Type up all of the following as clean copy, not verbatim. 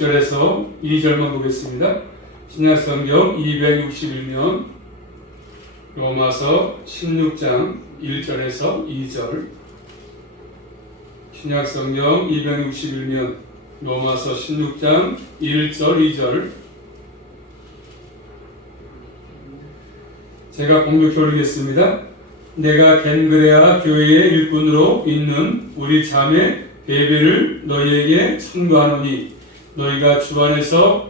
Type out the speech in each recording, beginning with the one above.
1절에서 2절만 보겠습니다. 신약성경 261면 로마서 16장 1절에서 2절. 신약성경 261면 로마서 16장 1절 2절. 제가 공독해 올리겠습니다. 내가 겐그레아 교회의 일꾼으로 있는 우리 자매 베베를 너희에게 청구하노니 너희가 주 안에서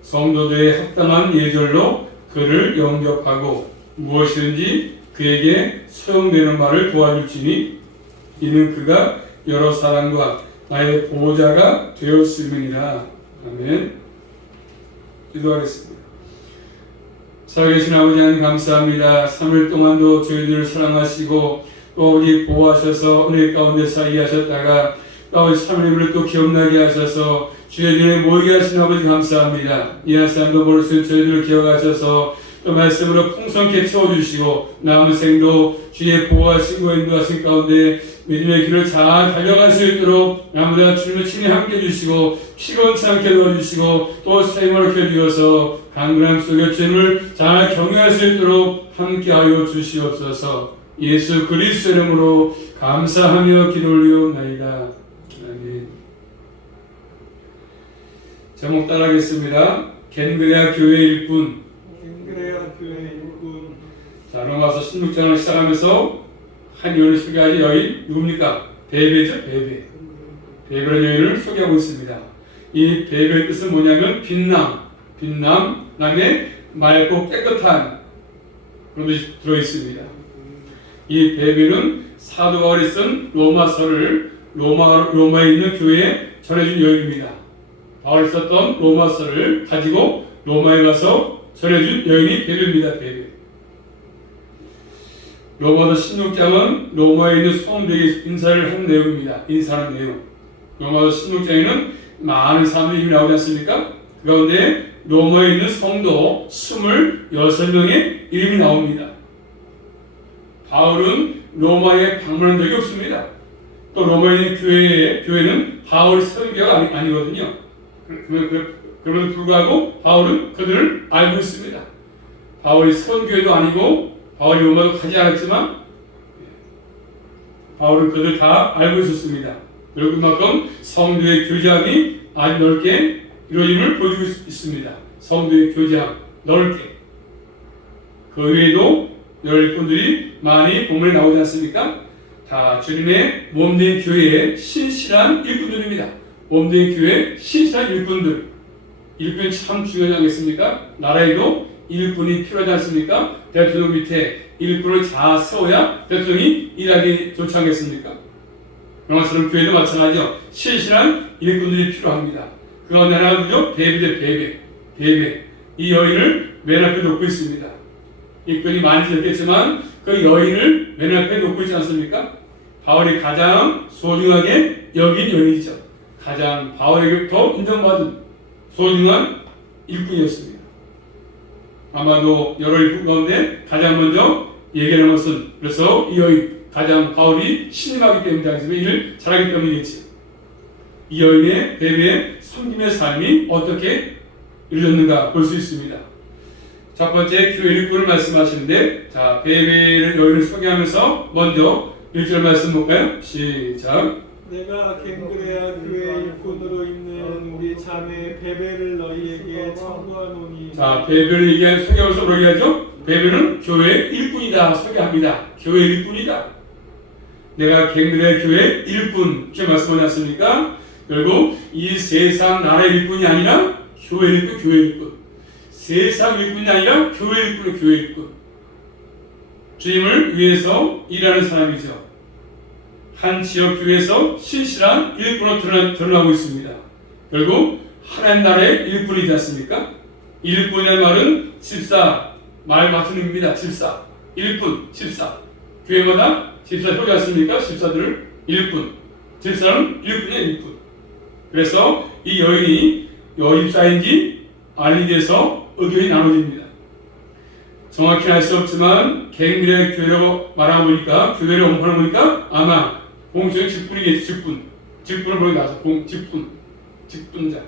성도들의 합당한 예절로 그를 영접하고 무엇이든지 그에게 소용되는 말을 도와줄지니 이는 그가 여러 사람과 나의 보호자가 되었음이니라. 아멘. 기도하겠습니다. 살아계신 아버지 하나님 감사합니다. 3일 동안도 저희들을 사랑하시고 또 우리 보호하셔서 은혜 가운데 살게 하셨다가 또 3일을 또 기억나게 하셔서 주의 눈에 모이게 하신 아버지 감사합니다. 이 말씀도 모를 수 있는 저희들을 기억하셔서 또 말씀으로 풍성케 채워주시고 남은 생도 주의 보호하시고 인도하신 가운데 믿음의 길을 잘 달려갈 수 있도록 나무다 주님의 친히 함께 해주시고 피곤치 않게 도와주시고 또 생활을 켜주셔서 강건함 속에 주님을 잘 경외할 수 있도록 함께하여 주시옵소서. 예수 그리스도 이름으로 감사하며 기도 올리옵나이다. 아멘. 제목 따라하겠습니다. 겐그레아 교회 일꾼. 자, 로마서 16장을 시작하면서 한 여인을 소개하지 여인 누굽니까? 베베죠. 베베라는 여인을 소개하고 있습니다. 이 베베의 뜻은 뭐냐면 빛남, 그다음에 맑고 깨끗한 그런 뜻이 들어있습니다. 이 베베는 사도 바울이 쓴 로마서를 로마에 있는 교회에 전해준 여인입니다. 바울이 썼던 로마서를 가지고 로마에 가서 전해준 여인이 베베입니다. 베베. 로마서 16장은 로마에 있는 성도에게 인사를 한 내용입니다. 인사하는 내용. 로마서 16장에는 많은 사람들이 이름이 나오지 않습니까? 그 가운데 로마에 있는 성도 26명의 이름이 나옵니다. 바울은 로마에 방문한 적이 없습니다. 또 로마에 있는 교회는 바울이 선교가 아니거든요. 그럼에도 불구하고 바울은 그들을 알고 있습니다. 바울이 선교회도 아니고 바울이 로마도 가지 않았지만 바울은 그들 다 알고 있었습니다. 그리고 그만큼 성도의 교제함이 아주 넓게 이루어짐을 보여주고 있습니다. 성도의 교제함 넓게. 그 외에도 여러 일꾼들이 많이 본문에 나오지 않습니까? 다 주님의 몸된 교회의 신실한 일꾼들입니다. 몸된 교회의 신실한 일꾼들. 일꾼이 참 중요하지 않겠습니까? 나라에도 일꾼이 필요하지 않습니까? 대통령 밑에 일꾼을 잘 세워야 대통령이 일하기 좋지 않겠습니까? 그런 것처럼 교회도 마찬가지죠. 신실한 일꾼들이 필요합니다. 그 가운데 하나가 누구죠? 베베. 이 여인을 맨 앞에 놓고 있습니다. 일꾼이 많이 들었겠지만 그 여인을 맨 앞에 놓고 있지 않습니까? 바울이 가장 소중하게 여긴 여인이죠. 가장 바울에게부터 인정받은 소중한 일꾼이었습니다. 아마도 여러 일꾼 가운데 가장 먼저 얘기하는 것은 그래서 이 여인 가장 바울이 신임하기 때문에 일을 잘하기 때문이겠지. 이 여인의 베베의 섬김의 삶이 어떻게 이루어졌는가 볼 수 있습니다. 첫 번째 교회 일꾼을 말씀하시는데 자 베베의 여인을 소개하면서 먼저 1절 말씀 볼까요? 시작. 내가 겐그레아 교회 일꾼으로 있는 우리 자매 베베를 너희에게 청구하노니. 자, 베베를 얘기한 소개하면서 뭐라고 얘기하죠? 베베는 교회 일꾼이다 소개합니다. 교회 일꾼이다. 내가 겐그레아 교회 일꾼 이렇게 말씀하지 않습니까? 결국 이 세상 나라의 일꾼이 아니라 교회 일꾼. 세상 일꾼이 아니라 교회 일꾼. 주님을 위해서 일하는 사람이죠. 한 지역 교회에서 신실한 일꾼으로 드러나고 있습니다. 결국 하나님 나라의 일꾼이지 않습니까? 일꾼이라는 말은 집사, 말 같은 의미입니다. 집사, 일꾼, 집사. 교회마다 집사 표기 않습니까? 집사들을 일꾼. 집사는 일꾼이야, 일꾼. 그래서 이 여인이 여집사인지 아닌지에 대해서 의견이 나눠집니다. 정확히 알 수 없지만 갱그레 교회로 말하고 보니까 교회를 언급하고 보니까 아마 공적인 직분이겠지. 직분을 보니 나서 직분. 직분자.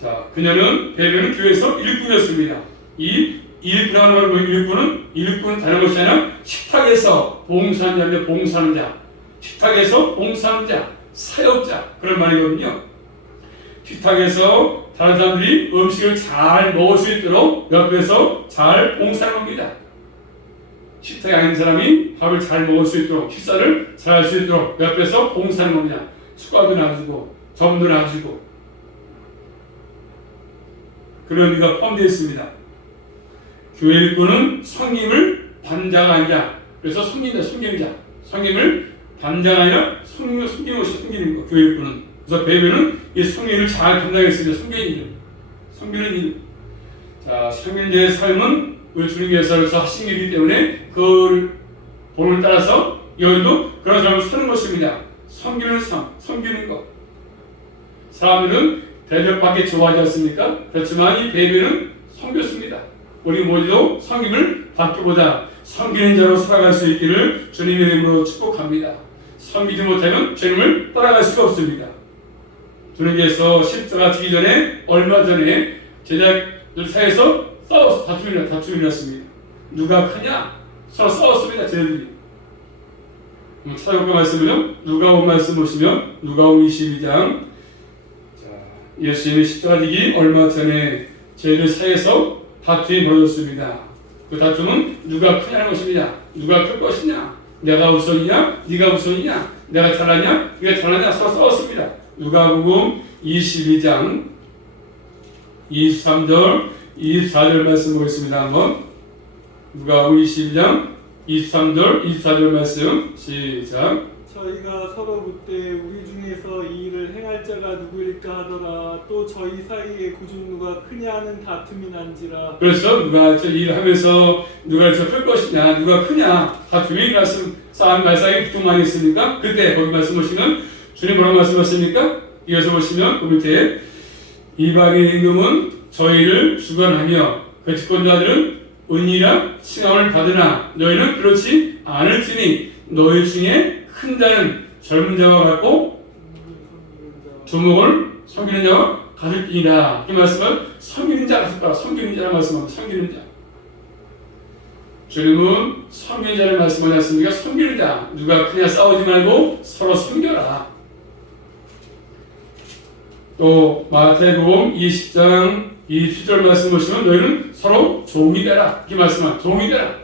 자, 그녀는 베베는 교회에서 일꾼이었습니다. 이 일꾼이라는 말은 뭐예요? 일꾼은 다른 것이 아니라 식탁에서 봉사하는 자인데 봉사하는 자, 식탁에서 봉사하는 자, 사역자 그런 말이거든요. 식탁에서 다른 사람들이 음식을 잘 먹을 수 있도록 옆에서 잘 봉사하는 겁니다. 식탁에 앉은 사람이 밥을 잘 먹을 수 있도록 식사를 잘 할 수 있도록 옆에서 봉사하는 겁니다. 숟가락도 놔주고 점도 놔주고 그런 의미가 포함되어 있습니다. 교회 일꾼은 성님을 반장하는 자, 그래서 섬기는 자, 성님을 반장하여 섬기는 것이 섬기는 것. 교회 일꾼은 그래서 베베는 이 성님을 잘 감당했습니다. 섬기는 일. 자, 성민자의 삶은 우리 주님께서 하신 일이기 때문에 그 본을 따라서 여인도 그런 삶을 사는 것입니다. 섬기는 삶, 섬기는 것. 사람들은 대접받기 좋아하지 않습니까? 그렇지만 이 베베는 섬겼습니다. 우리 모두도 섬김을 받기보다 섬기는 자로 살아갈 수 있기를 주님의 이름으로 축복합니다. 섬기지 못하면 주님을 따라갈 수가 없습니다. 주님께서 십자가 지기 전에 얼마 전에 제자들 사이에서 다툼이 났습니다. 누가 크냐? 서로 싸웠습니다. 제자들이. 찾아볼까 말씀은요. 누가복음 말씀 보시면 누가복음 22장. 자, 예수님이 십자가 지기 얼마 전에 제자들 사이에서 다툼이 벌어졌습니다. 그 다툼은 누가 크냐는 것입니다. 누가 클 것이냐? 내가 우선이냐? 네가 우선이냐? 내가 잘하냐? 네가 잘하냐? 서로 싸웠습니다. 누가복음 22장 23절 24절 말씀 보겠습니다. 한번 누가복음 22장 23절 24절 말씀 시작. 저희가 서로 묻되 우리 중에서 이 일을 행할 자가 누구일까 하더라. 또 저희 사이에 그중 누가 크냐 하는 다툼이 난지라. 그래서 누가 저 일을 하면서 누가 저 클 것이냐, 누가 크냐 다툼이 일어났음. 싸움 말싸움이 보통 많이 있으니까 그때 거기 말씀 보시면 주님 뭐라고 말씀하십니까? 이어서 보시면 그 밑에 이방의 임금은 저희를 주관하며 그 집권자들은 은이랑 칭함을 받으나 너희는 그렇지 않을지니 너희 중에 큰 자는 젊은 자와 같고 주목을 섬기는 자와 같을지니라. 이 말씀은 섬기는 자 같을 거라. 섬기는 자라는 말씀합니다. 섬기는 자. 주님은 섬기는 자를 말씀하지 않습니까? 섬기는 자. 누가 크냐 싸우지 말고 서로 섬겨라. 또 마태복음 20장 27절 말씀 보시면 너희는 서로 종이 되라. 이 말씀은 종이 되라.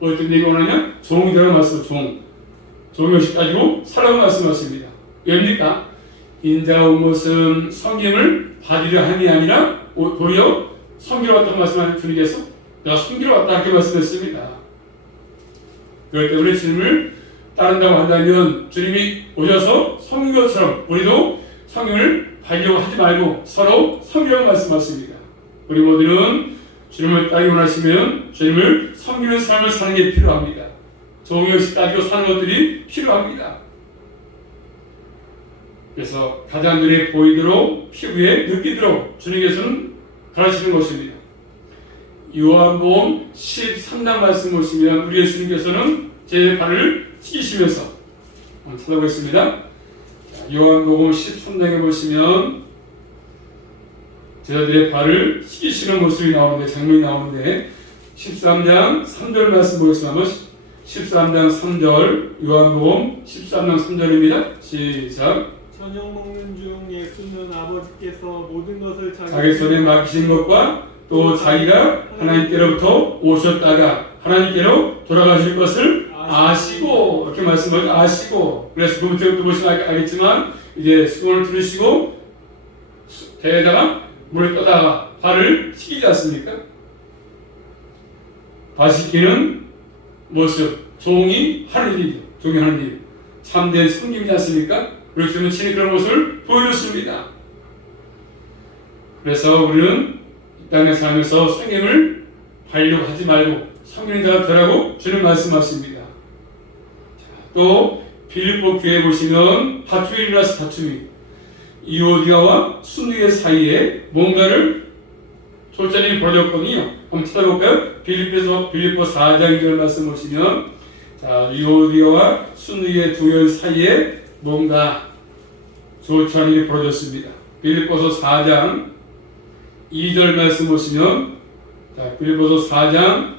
어떤 얘기 원하냐? 종이 되라 말씀. 종의식 가지고 살라고 말씀하십니다. 왜입니까? 인자한 것은 섬김을 받으려 함이 아니라 도리어 섬기러 왔다고 말씀하는 주님께서 내가 섬기러 왔다 이렇게 말씀했습니다. 그렇기 때문에 주님을 따른다고 한다면 주님이 오셔서 섬긴 것처럼 우리도 섬김을 받으려고 하지 말고 서로 섬기라고 말씀하십니다. 우리 모두는 주님을 따르기 원하시면 주님을 섬기는 삶을 사는 게 필요합니다. 종의식 가지고 사는 것들이 필요합니다. 그래서 가장 눈에 보이도록 피부에 느끼도록 주님께서는 가르치는 것입니다. 요한복음 13장 말씀 보시면 우리 예수님께서는 제 발을 찢기시면서 한번 찾아보겠습니다. 요한복음 13장에 보시면 제자들의 발을 찢기시는 모습이 나오는데 장면이 나오는데 13장 3절 말씀 보겠습니다. 13장 3절 요한복음 13장 3절입니다. 시작. 저녁 먹는 중 예수는 아버지께서 모든 것을 자기 손에 맡기신 것과 또 자기가 하나님께로부터 오셨다가 하나님께로 돌아가실 것을 아시고 이렇게 말씀하죠. 아시고. 그래서 그부터 보시면 알겠지만 이제 수건을 들으시고 배에다가 물을 떠다가 발을 씻기지 않습니까? 발 씻기는 모습, 종이 하는 일이죠. 종이 하는 일. 참된 섬김이지 않습니까? 그리고 주는 친히 그런 모습을 보여줬습니다. 그래서 우리는 이 땅에 살면서 섬김을 하려고 하지 말고 섬기는 자가 되라고 주는 말씀하십니다. 또 빌립보 교회 보시면 다툼이 일어나서 다툼이 이오디아와 순두계 사이에 뭔가를 졸전이 벌어졌거든요. 한번 찾아볼까요? 빌립보 4장 2절 말씀 보시면, 자, 이오디아와 순두계 두 연 사이에 뭔가 좋지 않은 일이 벌어졌습니다. 빌립보서 4장 2절 말씀 보시면, 자, 빌립보서 4장,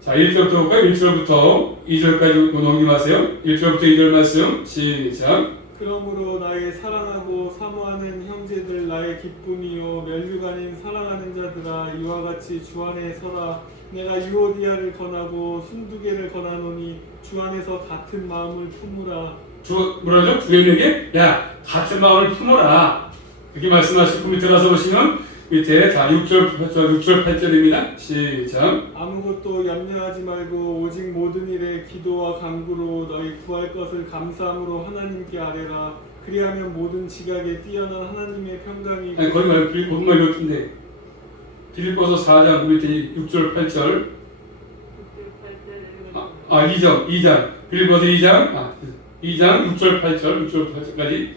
자, 1절부터 볼까요? 1절부터 2절까지 넘기마세요. 1절부터 2절 말씀, 시작. 그러므로 나의 사랑하고 사모하는 형제들, 나의 기쁨이요 멸류관인 사랑하는 자들아, 이와 같이 주 안에 서라. 내가 유오디아를 권하고 순두개를 권하노니 주 안에서 같은 마음을 품으라. 뭐라죠? 주인에게, 야, 같은 마음을 품어라. 이렇게 말씀하시고 밑에 가서 보시면, 밑에, 자, 6절, 8절입니다. 시작. 아무것도 염려하지 말고 오직 모든 일에 기도와 간구로 너희 구할 것을 감사함으로 하나님께 아뢰라. 그리하면 모든 지각에 뛰어난 하나님의 평강이 아니, 거기 말고 거기만 읽었던데. 빌립보서 4장 밑에 6절, 8절. 2장. 빌립보서 2장. 2장 6절, 8절. 6절, 8절까지.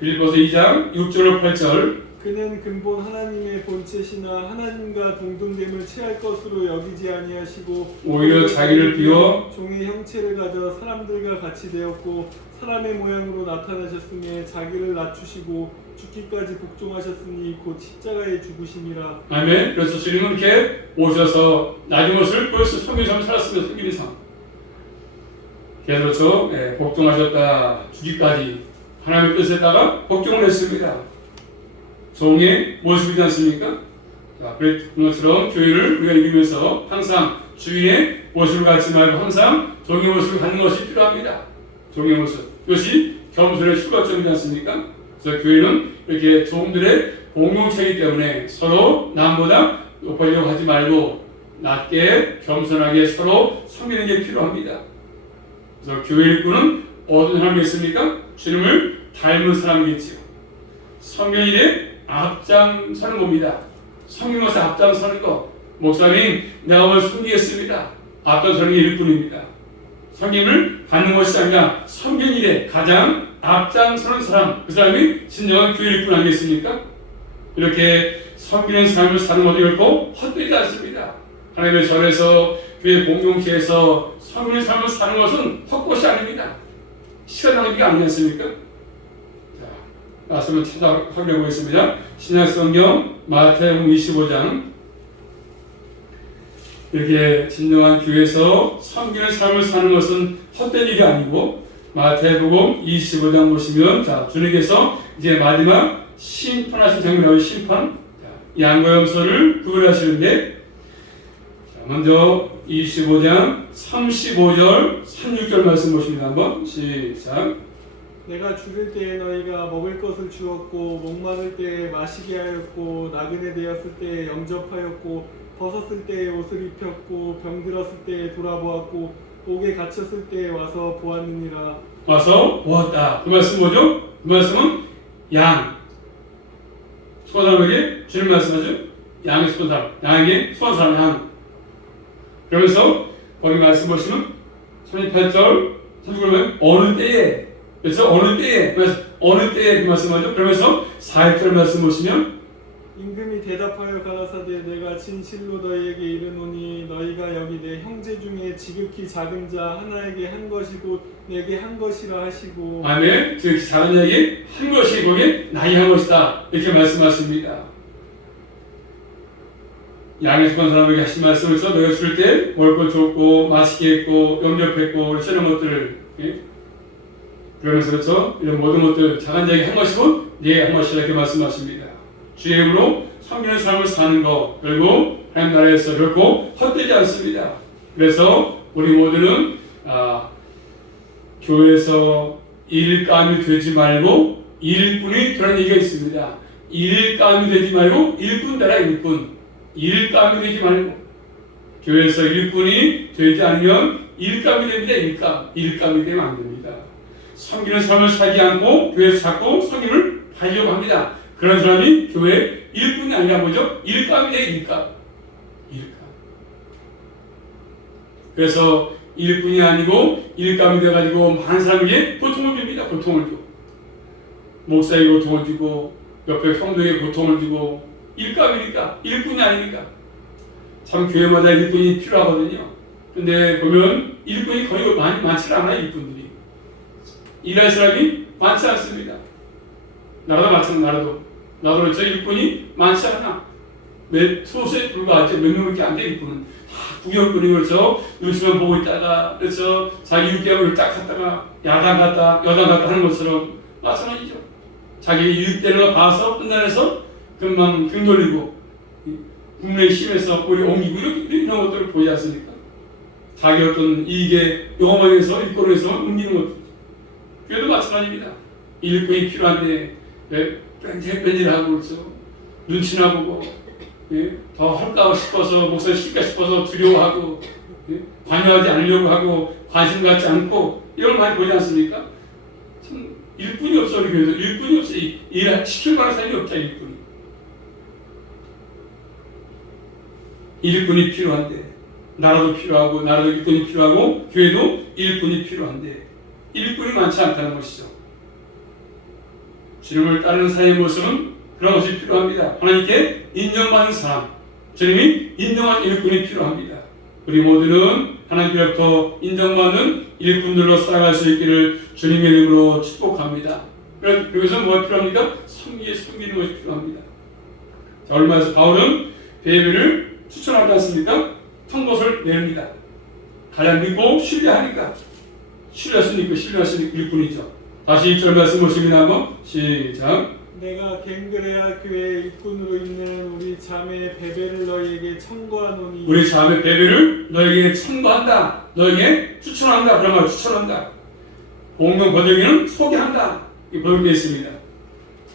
빌립보서 2장 6절, 8절. 그는 근본 하나님의 본체시나 하나님과 동등됨을 취할 것으로 여기지 아니하시고 오히려 자기를 비워 종의 형체를 가져 사람들과 같이 되었고 사람의 모양으로 나타나셨으며 자기를 낮추시고 죽기까지 복종하셨으니 곧 십자가에 죽으심이라. 아멘. 그래서 주님은 이렇게 오셔서 낮은 것을 벌써 성경의 삶을 살았으면 성경의 삶. 그래서 복종하셨다. 죽기까지 하나님의 뜻에 따라 복종을 했습니다. 종의 모습이지 않습니까? 자, 그런 것처럼 교회를 우리가 이기면서 항상 주인의 모습을 갖지 말고 항상 종의 모습을 갖는 것이 필요합니다. 종의 모습. 이것이 겸손의 출발점이지 않습니까? 그래서 교회는 이렇게 종들의 공동체이기 때문에 서로 남보다 높으려고 하지 말고 낮게 겸손하게 서로 섬기는 게 필요합니다. 그래서 교회 일꾼은 어떤 사람이겠습니까? 주님을 닮은 사람이겠지요. 성경일에 앞장서는 겁니다. 성경 것에 앞장서는 것. 목사님, 내가 오늘 섬기겠습니다. 앞장서는 게 일뿐입니다. 성경을 받는 것이 아니라 성경일에 가장 앞장서는 사람, 그 사람이 진정한 교회 일꾼 아니겠습니까? 이렇게 섬기는 삶을 사는 것이 결코 헛되지 않습니다. 하나님의 절에서 교회 공동체에서 섬기는 삶을 사는 것은 헛것이 아닙니다. 시간 낭비가 아니지 않습니까? 말씀을 찾아보겠습니다. 신약성경 마태복음 25장. 이렇게 진정한 교회에서 섬기는 삶을 사는 것은 헛된 일이 아니고 마태복음 25장 보시면 자, 주님께서 이제 마지막 심판하신 장면이 심판. 양과 염소를 구별하시는데 자, 먼저 25장 35절 36절 말씀 보십니다. 한번 시작. 내가 죽을 때에 너희가 먹을 것을 주었고 목마를 때에 마시게 하였고 나그네 되었을 때에 영접하였고 벗었을 때에 옷을 입혔고 병들었을 때에 돌아보았고 옥에 갇혔을 때에 와서 보았느니라. 와서 보았다. 그 말씀 뭐죠? 그 말씀은 양. 소한 사람에게 주님 말씀하죠. 양의 소한 사람. 양에게 소한 사람 양. 그러면서 거기 말씀 보시면 38절 39절 어느 때에 그래서 어느 때에 그 말씀하죠. 그러면서 41절 말씀 보시면 임금이 대답하여 가라사대 내가 진실로 너희에게 이르노니 너희가 여기 내 형제 중에 지극히 작은 자 하나에게 한 것이 곧 내게 한 것이라 하시고 아멘. 지극히 작은 자에게 한 것이 그게 나의 한 것이다. 이렇게 말씀하십니다. 양에 속한 사람에게 하신 말씀을 써 너희가 줄 때 먹을 것 줬고 마시게 했고 영접했고 이런 것들을 그러면서 그렇죠? 이런 모든 것들 작은 자에게 한 것이고 네 한 것이라 이렇게 말씀하십니다. 주의 이름으로 섬기는 삶을 사는 것 결국 하나님 나라에서 결코 헛되지 않습니다. 그래서 우리 모두는 교회에서 일감이 되지 말고 일꾼이 되라는 얘기가 있습니다. 일감이 되지 말고 일꾼 되라. 일감이 되지 말고 교회에서 일꾼이 되지 않으면 일감이 됩니다. 일감이 되면 안 됩니다. 섬기는 삶을 살지 않고 교회에서 자꾸 섬김을 하려고 합니다. 그런 사람이 교회 일꾼이 아니라 뭐죠? 일감이 돼. 일감. 그래서 일꾼이 아니고 일감이 돼가지고 많은 사람에게 고통을 줍니다. 고통을 줘. 목사에게 고통을 주고 옆에 성도에게 고통을 주고 일감이니까 일꾼이 아니니까 참 교회마다 일꾼이 필요하거든요. 근데 보면 일꾼이 거의 많지 않아요. 일꾼들이 일할 사람이 많지 않습니다. 나라도 마찬가지로 나도 그렇죠. 일꾼이 많지 않아. 몇 소수에 불과하죠. 몇 명밖에 안 돼. 일꾼은 다 구경꾼이 그렇죠. 눈치만 보고 있다가 그렇죠. 자기 유익대를 딱 갔다가 야당 갔다 여당 갔다 하는 것처럼 마찬가지죠. 자기 유익되는 거 봐서 판단해서 금방 등 돌리고 국내 힘에서 우리 옮기고 이런 것들을 보지 않습니까? 자기 어떤 이익에 영업에서 일꾼에서 옮기는 것들. 그래도 마찬가지입니다. 일꾼이 필요한데 뺀질하고 그렇죠. 눈치나 보고 더 할까 싶어서 목소리 쉴까 싶어서 두려워하고 관여하지 않으려고 하고 관심 갖지 않고 이런 걸 많이 보지 않습니까? 참 일꾼이 없어 우리 교회도 일꾼이 없어 일 시킬 만한 사람이 없다 일꾼이 필요한데 나라도 필요하고 나라도 일꾼이 필요하고 교회도 일꾼이 필요한데 일꾼이 많지 않다는 것이죠. 주님을 따르는 사회의 모습은 그런 것이 필요합니다. 하나님께 인정받는 사람, 주님이 인정한 일꾼이 필요합니다. 우리 모두는 하나님께로부터 인정받는 일꾼들로 살아갈 수 있기를 주님의 이름으로 축복합니다. 그래서 뭐가 필요합니까? 섬기는 것이 필요합니다. 자, 얼마에서 바울은 베베를 추천하지 않습니까? 통것을 내립니다. 가장 믿고 신뢰하니까 신뢰했으니까 일꾼이죠. 다시 1절 말씀 보십니다. 한번 시작. 내가 갱그레아 교회 일꾼으로 있는 우리 자매 베베를 너희에게 청구하노니 우리 자매 베베를 너에게 청구한다. 너에게 추천한다. 그런 말 추천한다. 공동 번역에는 소개한다. 이 번역되어 있습니다.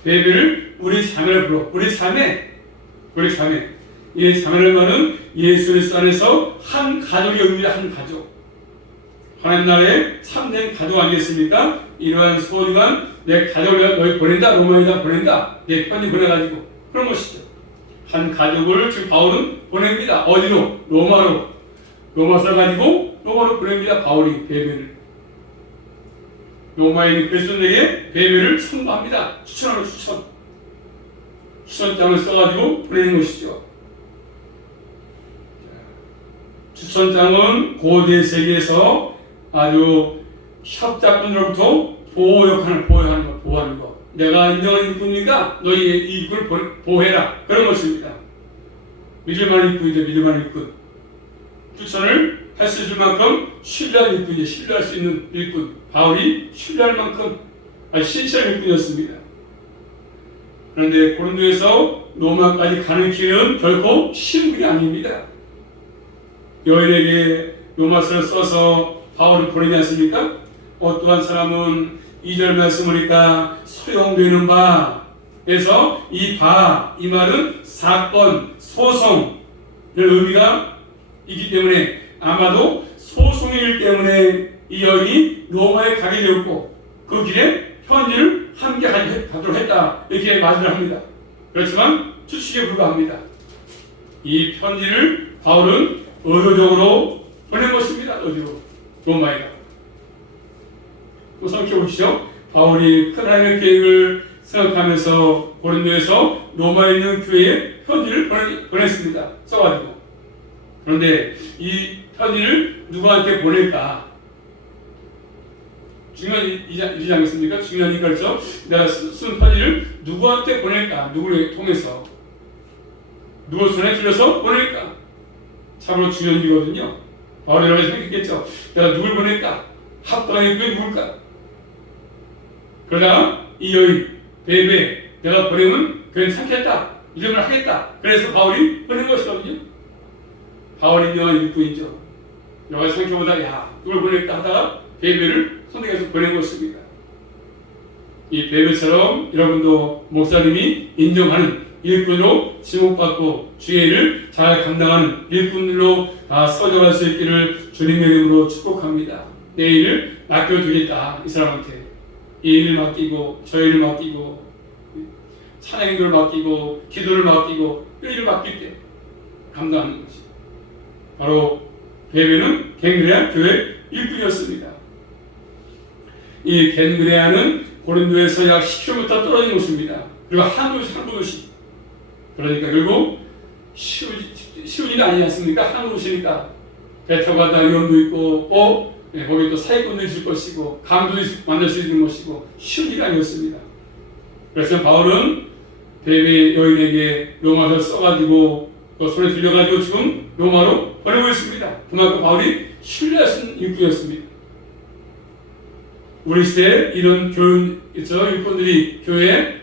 베베를 우리 자매를 불러. 우리 자매. 이 자매를 말은 예수 그리스도 안에서 한 가족의 의미다. 한 가족. 하나님 나라의 참된 가족 아니겠습니까? 이러한 소중한 내 가족을 너희 보낸다. 로마에다 보낸다. 내 편지 보내가지고 그런 것이죠. 한 가족을 지금 바울은 보냅니다. 어디로? 로마로. 로마서 가지고 로마로 보냅니다. 바울이 베베를. 로마에 있는 그리스도인에게 베베를 청구합니다. 추천하는 추천장을 써가지고 보내는 것이죠. 추천장은 고대 세계에서 아주 협작꾼으로부터 보호하는 것. 내가 인정하는 일꾼이니까 너희 이 일꾼을 보호해라. 그런 것입니다. 믿을만한 일꾼이죠. 믿을만한 일꾼. 추천을 할 수 있을 만큼 신뢰할 일꾼이죠. 신뢰할 수 있는 일꾼. 바울이 신뢰할 만큼 신실한 일꾼이었습니다. 그런데 고린도에서 로마까지 가는 길은 결코 쉬운 길이 아닙니다. 여인에게 로마서를 써서 바울이 보내지 않습니까? 어떠한 사람은 2절 말씀을 소용되는 바에서 이 말은 사건, 소송의 의미가 있기 때문에 아마도 소송이기 때문에 이 여인이 로마에 가게 되었고 그 길에 편지를 함께 가도록 했다. 이렇게 말을 합니다. 그렇지만 추측에 불과합니다. 이 편지를 바울은 의도적으로 보낸 것입니다. 의도적으로 로마에다. 또 생각해보시죠. 바울이 큰 하나님의 계획을 생각하면서 고린도에서 로마에 있는 교회에 편지를 보냈습니다. 써가지고. 그런데 이 편지를 누구한테 보낼까? 중요한 일이지 않겠습니까? 중요한 일이 그렇죠. 내가 쓴 편지를 누구한테 보낼까? 누구를 통해서? 누구 손에 들려서 보낼까? 참으로 중요한 일이거든요. 바울이 여러 가지 생각했겠죠. 내가 누굴 보낼까? 합당한 일꾼이 누굴까? 그러다가 이 여인, 베베, 내가 보내면 괜찮겠다. 이름을 하겠다. 그래서 바울이 보낸 것이거든요. 바울이 인정한 일꾼이죠. 여러 가지 생각해보다 누굴 보낼까 하다가 베베를 선택해서 보낸 것입니다. 이 베베처럼 여러분도 목사님이 인정하는 일꾼으로 지목받고 주의 일을 잘 감당하는 일꾼들로 다 서져갈 수 있기를 주님의 이름으로 축복합니다. 내 일을 맡겨두겠다. 이 사람한테 이 일을 맡기고 저 일을 맡기고 찬양인도를 맡기고 기도를 맡기고 이 일을 맡길 때 감당하는 것이 바로 베베는 갱그레아 교회 일꾼이었습니다. 이 갱그레아는 고린도에서 약 10km 떨어진 곳입니다. 그리고 한 도시. 그러니까 결국 쉬운 일이 아니지 않습니까? 한 곳이니까 배 타고 가다 위험도 있고 거기 또 사기꾼도 있을 것이고 강도 만날 수 있는 것이고 쉬운 일이 아니었습니다. 그래서 바울은 베베 여인에게 로마서 써가지고 그 손에 들려가지고 지금 로마로 보내고 있습니다. 그만큼 바울이 신뢰하신 인구였습니다. 우리 시대에 이런 일꾼들이 교회에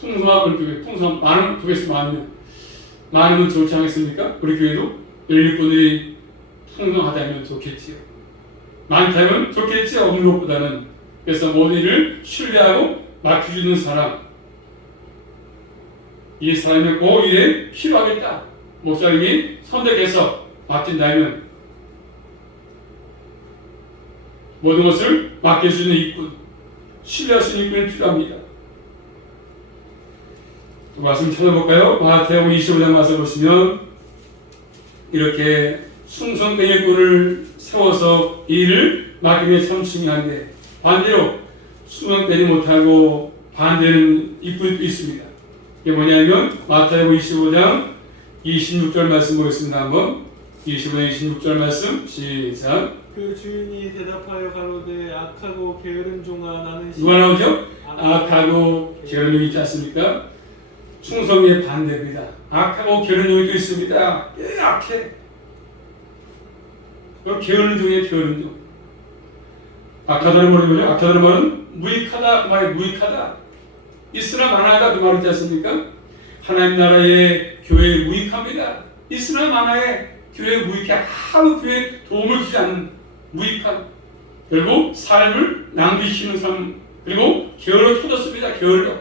풍성한 교회, 많은 교회에서 많으면 좋지 않겠습니까? 우리 교회도 이런 일꾼들이 풍성하다면 좋겠지요. 많다면 좋겠지요. 없는 것보다는. 그래서 모든 일을 신뢰하고 맡겨주는 사람, 이 사람이 그 일에 필요하겠다. 목사님이 선택해서 맡긴다면 모든 것을 맡겨주는 일꾼, 신뢰할 수 있는 일꾼이 필요합니다. 또 말씀 찾아볼까요? 마태복음 25장 와서 보시면 이렇게 충성된 일꾼을 세워서 이 일을 맡기는 참 중요한데 반대로 충성되지 못하고 반대는 일꾼이 있습니다. 이게 뭐냐면 마태복음 25장 26절 말씀 보겠습니다. 한번 25장 26절 말씀 시작. 그 주인이 대답하여 가로되 악하고 게으른 종아 나는 누가 나오죠? 악하고 게으른 종이 있지 않습니까? 충성의 반대입니다. 악하고 게으른 종이 또 있습니다. 악해. 그럼 게으른 종이에요. 게으른 종. 악하다는 말이 뭐죠? 악하다는 말은 무익하다. 그 말이 무익하다. 있으나 마나하다 그 말이 있지 않습니까? 하나님 나라의 교회에 무익합니다. 있으나 마나의 교회에 무익해. 아무 교회에 도움을 주지 않는 무익한, 그리고 삶을 낭비시키는 삶, 그리고 게을러 터졌습니다. 게을러.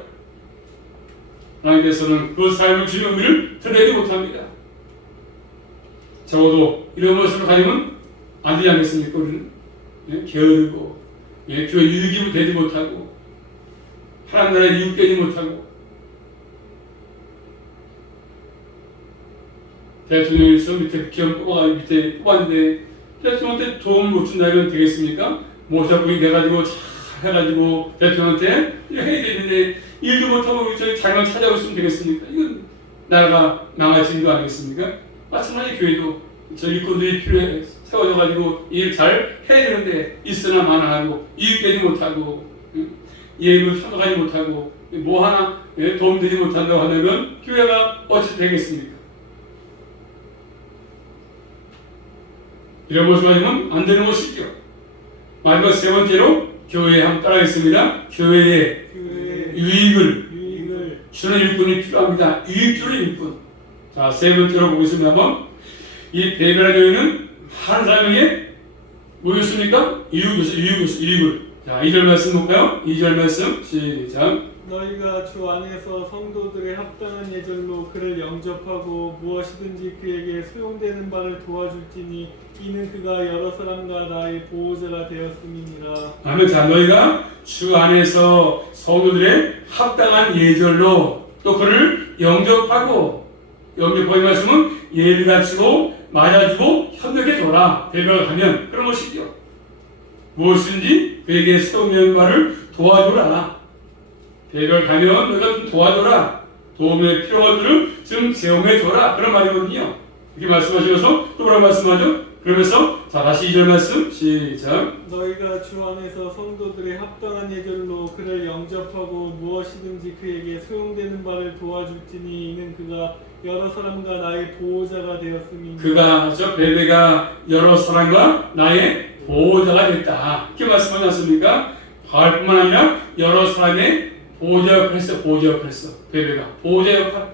하나님께서는 그 삶을 주는 의미를 드러내지 못합니다. 적어도 이런 모습을 가지면 안 되지 않겠습니까? 우리는 게으르고 교회 유익이 되지 못하고 하나님 나라에 이웃되지 못하고 대통령에서 밑에 기업 밑에 뽑았는데 대통령한테 도움 못 준다 이건 되겠습니까? 모사부이 돼가지고 잘 해가지고 대통령한테 해야 되는데 일도 못하고 저희 자기만 찾아오고 있으면 되겠습니까? 이건 나라가 망가지는 거 아니겠습니까? 마찬가지 교회도 저 일꾼들이 필요해 세워져가지고 일 잘 해야 되는데 있으나 마나하고 이익되지 못하고 예의를 참석하지 못하고 뭐 하나 도움되지 못한다고 하면 교회가 어찌 되겠습니까? 이런 모습 가지면 안 되는 것이죠. 마지막 세 번째로 교회에 한번 따라하겠습니다. 교회에 유익을 주는 일꾼이 필요합니다. 유익 주는 일꾼. 자, 세 번째로 보겠습니다. 한번. 이 베베라 교회는 한 사람에게 뭐였습니까? 유익을. 자, 2절 말씀 볼까요? 2절 말씀 시작. 너희가 주 안에서 성도들의 합당한 예절로 그를 영접하고 무엇이든지 그에게 소용되는 바를 도와줄지니 이는 그가 여러 사람과 나의 보호자가 되었음이니라. 아멘. 자, 너희가 주 안에서 성도들의 합당한 예절로 또 그를 영접하고 영접하기 말씀은 예를 갖추고 맞아주고 협력해줘라. 배려를 하면 그런 것이죠. 무엇인지 그에게 소용되는 바를 도와줘라. 배려를 가면 너희가 좀 도와줘라. 도움의 필요한 것들을 좀 제공해줘라. 그런 말이거든요. 이렇게 말씀하셔서 또 뭐라 말씀하죠? 그러면서 자 다시 2절 말씀 시작. 너희가 주 안에서 성도들의 합당한 예절로 그를 영접하고 무엇이든지 그에게 소용되는 바를 도와줄지니 이는 그가 여러 사람과 나의 보호자가 되었음이니. 그가 저 베베가 여러 사람과 나의 보호자가 됐다. 이렇게 말씀하지 않습니까? 바울뿐만 아니라 여러 사람의 보호자 역할을 했어. 보호자 역할을 했어. 베베가 보호자 역할.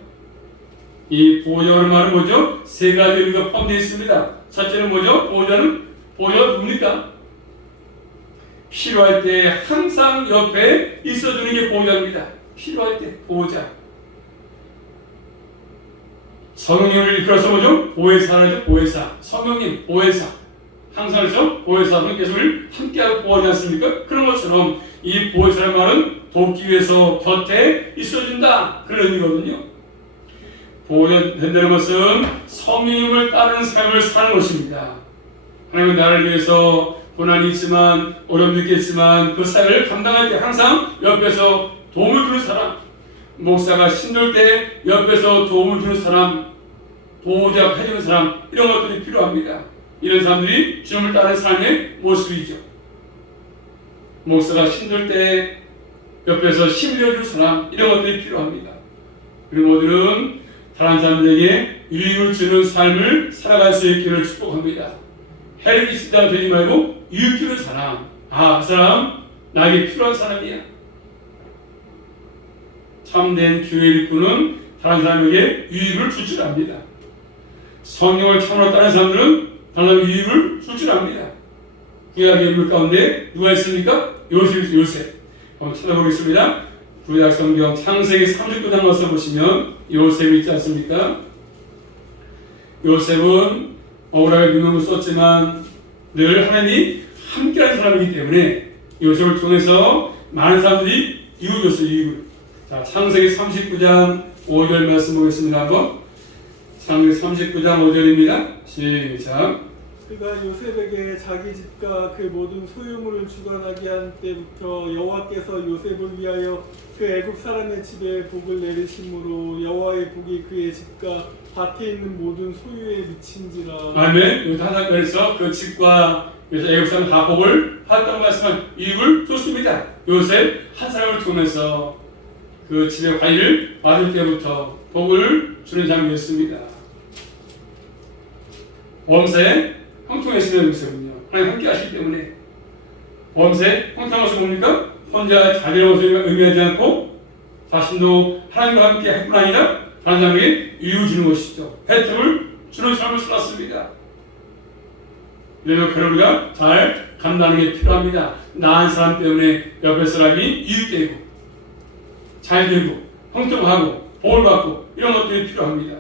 이 보호자라는 말은 뭐죠? 세 가지 의미가 포함되어 있습니다. 첫째는 뭐죠? 보호자가 누굽니까? 필요할 때 항상 옆에 있어주는 게 보호자입니다. 필요할 때 보호자. 성령님을 이끌어서 뭐죠? 보혜사라죠. 보혜사. 성령님 보혜사. 항상 그래서 보혜사는 계속 함께하고 보호하지 않습니까? 그런 것처럼 이 보혜사라는 말은 돕기 위해서 곁에 있어준다. 그런 의미거든요. 보호자 된다는 것은 성령님을 따르는 삶을 사는 것입니다. 하나님은 나를 위해서 고난이 있지만 어려움도 있겠지만 그 사역을 감당할 때 항상 옆에서 도움을 주는 사람, 목사가 힘들 때 옆에서 도움을 주는 사람, 보호자 해주는 사람, 이런 것들이 필요합니다. 이런 사람들이 주님을 따르는 삶의 모습이죠. 목사가 힘들 때 옆에서 힘내어줄 사람, 이런 것들이 필요합니다. 우리 모두는 다른 사람들에게 유익을 주는 삶을 살아갈 수 있기를 축복합니다. 해를 끼치다 되지 말고 유익 주는 사람, 그 사람 나에게 필요한 사람이야. 참된 교회 일꾼은 다른 사람에게 유익을 줄 줄 압니다. 성령을 참으로 따르는 사람들은 다른 사람에게 유익을 줄 줄 압니다. 구약의 인물 가운데 누가 있습니까? 요셉. 한번 찾아보겠습니다. 구약 성경 창세기 39장 와서 보시면 요셉이 있지 않습니까? 요셉은 억울하게 누명을 썼지만 늘 하나님이 함께하는 사람이기 때문에 요셉을 통해서 많은 사람들이 이익을 줬어요. 이익을. 자, 창세기 39장 5절 말씀 보겠습니다. 한번. 창세기 39장 5절입니다. 시작. 그가 요셉에게 자기 집과 그 모든 소유물을 주관하게 한 때부터 여호와께서 요셉을 위하여 그 애굽 사람의 집에 복을 내리심으로 여호와의 복이 그의 집과 밭에 있는 모든 소유에 미친지라. 아멘. 여기 하나 그래서 그 집과 그래서 애굽 사람 다 복을 받았다고 말씀한 이익을 줬습니다. 요셉 한 사람을 통해서 그 집의 관리를 받을 때부터 복을 주는 사람이었습니다. 범세 형통하시는 요셉은요. 하나님 함께 하시기 때문에 범세 형통한 것은 뭡니까? 혼자 자비로운 것을 의미하지 않고 자신도 하나님과 함께 할 뿐 아니라 다른 사람에게 이유 주는 것이죠. 혜택을 주는 삶을 살았습니다. 그래서 그걸 우리가 잘 감당하는 게 필요합니다. 나은 사람 때문에 옆에 사람이 이웃되고 잘되고 형통하고 복을 받고 이런 것들이 필요합니다.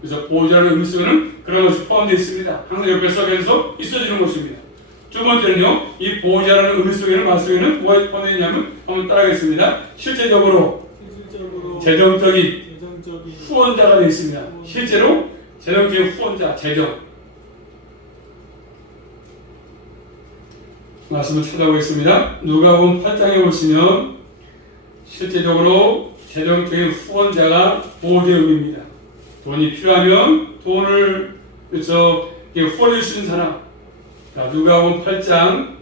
그래서 보호자라는 의미 속에는 그런 것이 포함되어 있습니다. 항상 옆에서 계속 있어주는 것입니다. 두 번째는요, 이 보호자라는 의미 속에는 말 속에는 뭐가 포함되어 있냐면 한번 따라하겠습니다. 실제적으로 재정적인 후원자가 되어 있습니다. 실제로 재정적인 후원자, 재정. 말씀을 찾아보겠습니다. 누가복음 8장에 보시면 실제적으로 재정적인 후원자가 보호자의 의미입니다. 돈이 필요하면 돈을 그래서 후원해 주시는 사람. 자, 누가복음 8장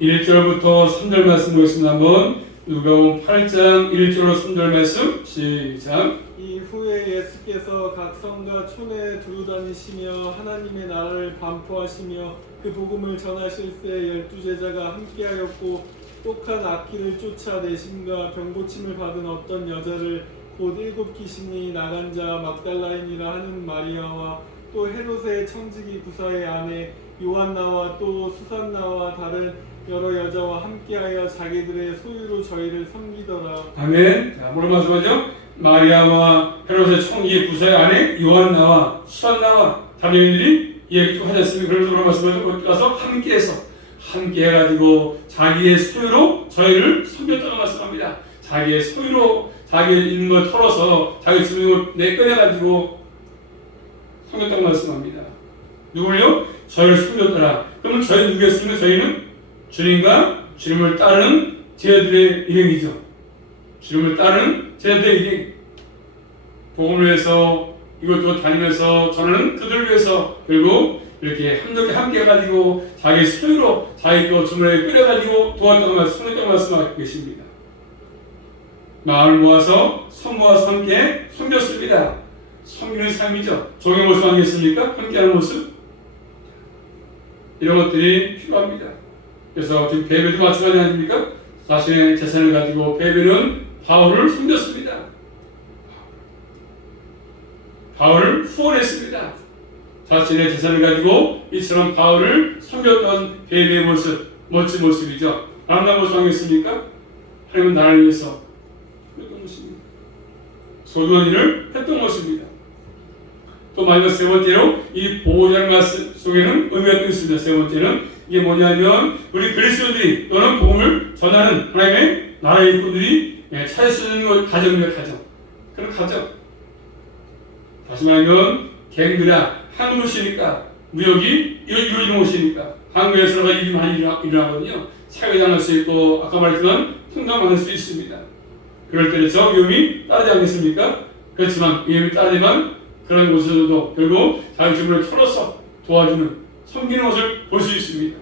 1절부터 3절 말씀 보겠습니다. 한번 누가복음 8장 1절로 3절 말씀 시작. 이후에 예수께서 각 성과 촌에 두루다니시며 하나님의 나라를 반포하시며 그 복음을 전하실 때 12제자가 함께하였고 똑한 악기를 쫓아내심과 병고침을 받은 어떤 여자를 곧 7 귀신이 나간 자 막달라인이라 하는 마리아와 또 헤롯의 청지기 부사의 아내 요한나와 또 수산나와 다른 여러 여자와 함께하여 자기들의 소유로 저희를 섬기더라. 아멘. 자, 뭐를 말씀하죠? 마리아와 헤롯의 청지기 부사의 아내 요한나와 수산나와 다른 여인들이 이야기 좀 하지 않습니까? 그러면서 뭐를 말씀하죠? 거기 가서 함께 해가지고 자기의 소유로 저희를 섬겼다고 말씀합니다. 자기의 소유로 자기 있는 걸 털어서 자기 주민을 내꺼내가지고 섬겼다고 말씀합니다. 누굴요? 저희를 섬겼더라. 그러면 저희 누구였으면 저희는 주님과 주님을 따르는 제자들의 일행이죠. 주님을 따르는 제자들의 일행. 복음을 위해서 이것저것 다니면서 저는 그들을 위해서 그리고 이렇게 함께 해가지고 자기 소유로 자기 또 주문에 끌어가지고 도왔다고 섬겼다고 말씀하고 계십니다. 마음을 모아서 성모와 함께 섬겼습니다. 섬기는 삶이죠. 종의 모습 아니겠습니까? 함께하는 모습. 이런 것들이 필요합니다. 그래서 지금 베베도 마찬가지 아닙니까? 자신의 재산을 가지고 베베는 바울을 섬겼습니다. 바울을 후원했습니다. 자신의 재산을 가지고 이처럼 바울을 섬겼던 베베의 모습, 멋진 모습이죠. 아름다운 모습 아니겠습니까? 하나님은 나를 위해서 했던 것입니다. 소중한 일을 했던 것입니다. 또 마지막 세 번째로 이 보호자의 말씀 속에는 의미가 또 있습니다. 세 번째는 이게 뭐냐면 우리 그리스도인들이 또는 복음을 전하는 하나님의 나라의 일꾼들이 찾을 수 있는 것, 가정입니다. 가정. 그런 가정. 다시 말하면 갱그라 한국 오시니까 무역이 이루어지는 곳이니까 한국에서가 일이 많이 일어나거든요. 사회가 당할 수 있고 아까 말했지만 통감 받을 수 있습니다. 그럴 때는 저 위험이 따르지 않겠습니까? 그렇지만 위험이 따르지만 그런 곳에서도 결국 자기 주문을 털어서 도와주는 섬기는 것을 볼 수 있습니다.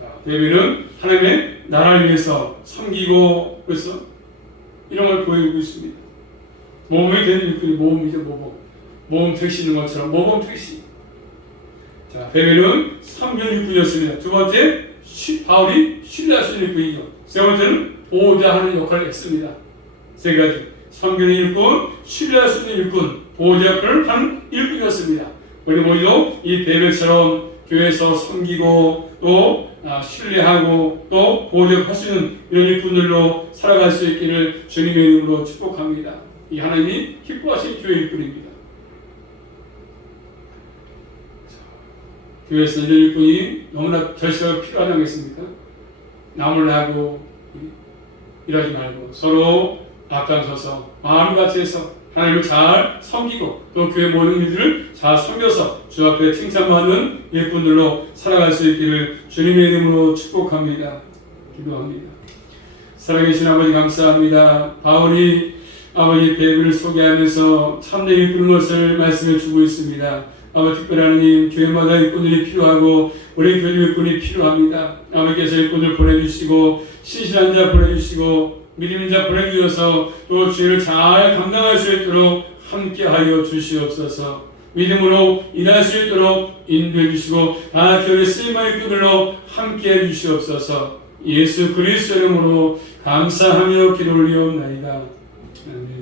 자, 베베는 하나님의 나라를 위해서 섬기고 그래서 이런 걸 보여주고 있습니다. 모범이 되는 일꾼이 모범이죠. 모범 택시 있는 것처럼 모범 택시. 자, 베베는 섬기는 일꾼이었습니다. 두 번째, 바울이 신뢰할 수 있는 일꾼이죠. 세 번째는 보호자하는 역할을 했습니다. 세 가지. 섬기는 일꾼, 신뢰할 수 있는 일꾼, 보호자 역할을 하는 일꾼이었습니다. 우리 모두 이 베베처럼 교회에서 섬기고 또 신뢰하고 또 보호할 수 있는 이런 일꾼들로 살아갈 수 있기를 주님의 이름으로 축복합니다. 이 하나님이 기뻐하시는 교회 일꾼입니다. 교회에서 이런 일꾼이 너무나 절실하게 필요하지 않겠습니까? 남을 하고 일하지 말고 서로 앞장서서 마음 같이 해서 하나님을 잘 섬기고 또 교회 모든 일들을 잘 섬겨서 주 앞에 칭찬받는 일꾼들로 살아갈 수 있기를 주님의 이름으로 축복합니다. 기도합니다. 살아계신 아버지 감사합니다. 바울이 아버지 베베를 소개하면서 참된 일꾼인 것을 말씀해 주고 있습니다. 아버지 특별히 하나님 교회마다 일꾼들이 필요하고 우리 교회 일꾼이 필요합니다. 아버지께서 일꾼을 보내주시고 신실한 자 보내주시고 믿음인 자 보내주셔서 또 주의를 잘 감당할 수 있도록 함께하여 주시옵소서. 믿음으로 일할 수 있도록 인도해 주시고 다 교회 쓰임할 일꾼들로 함께해 주시옵소서. 예수 그리스도 이름으로 감사하며 기도 올리옵나이다. 아멘.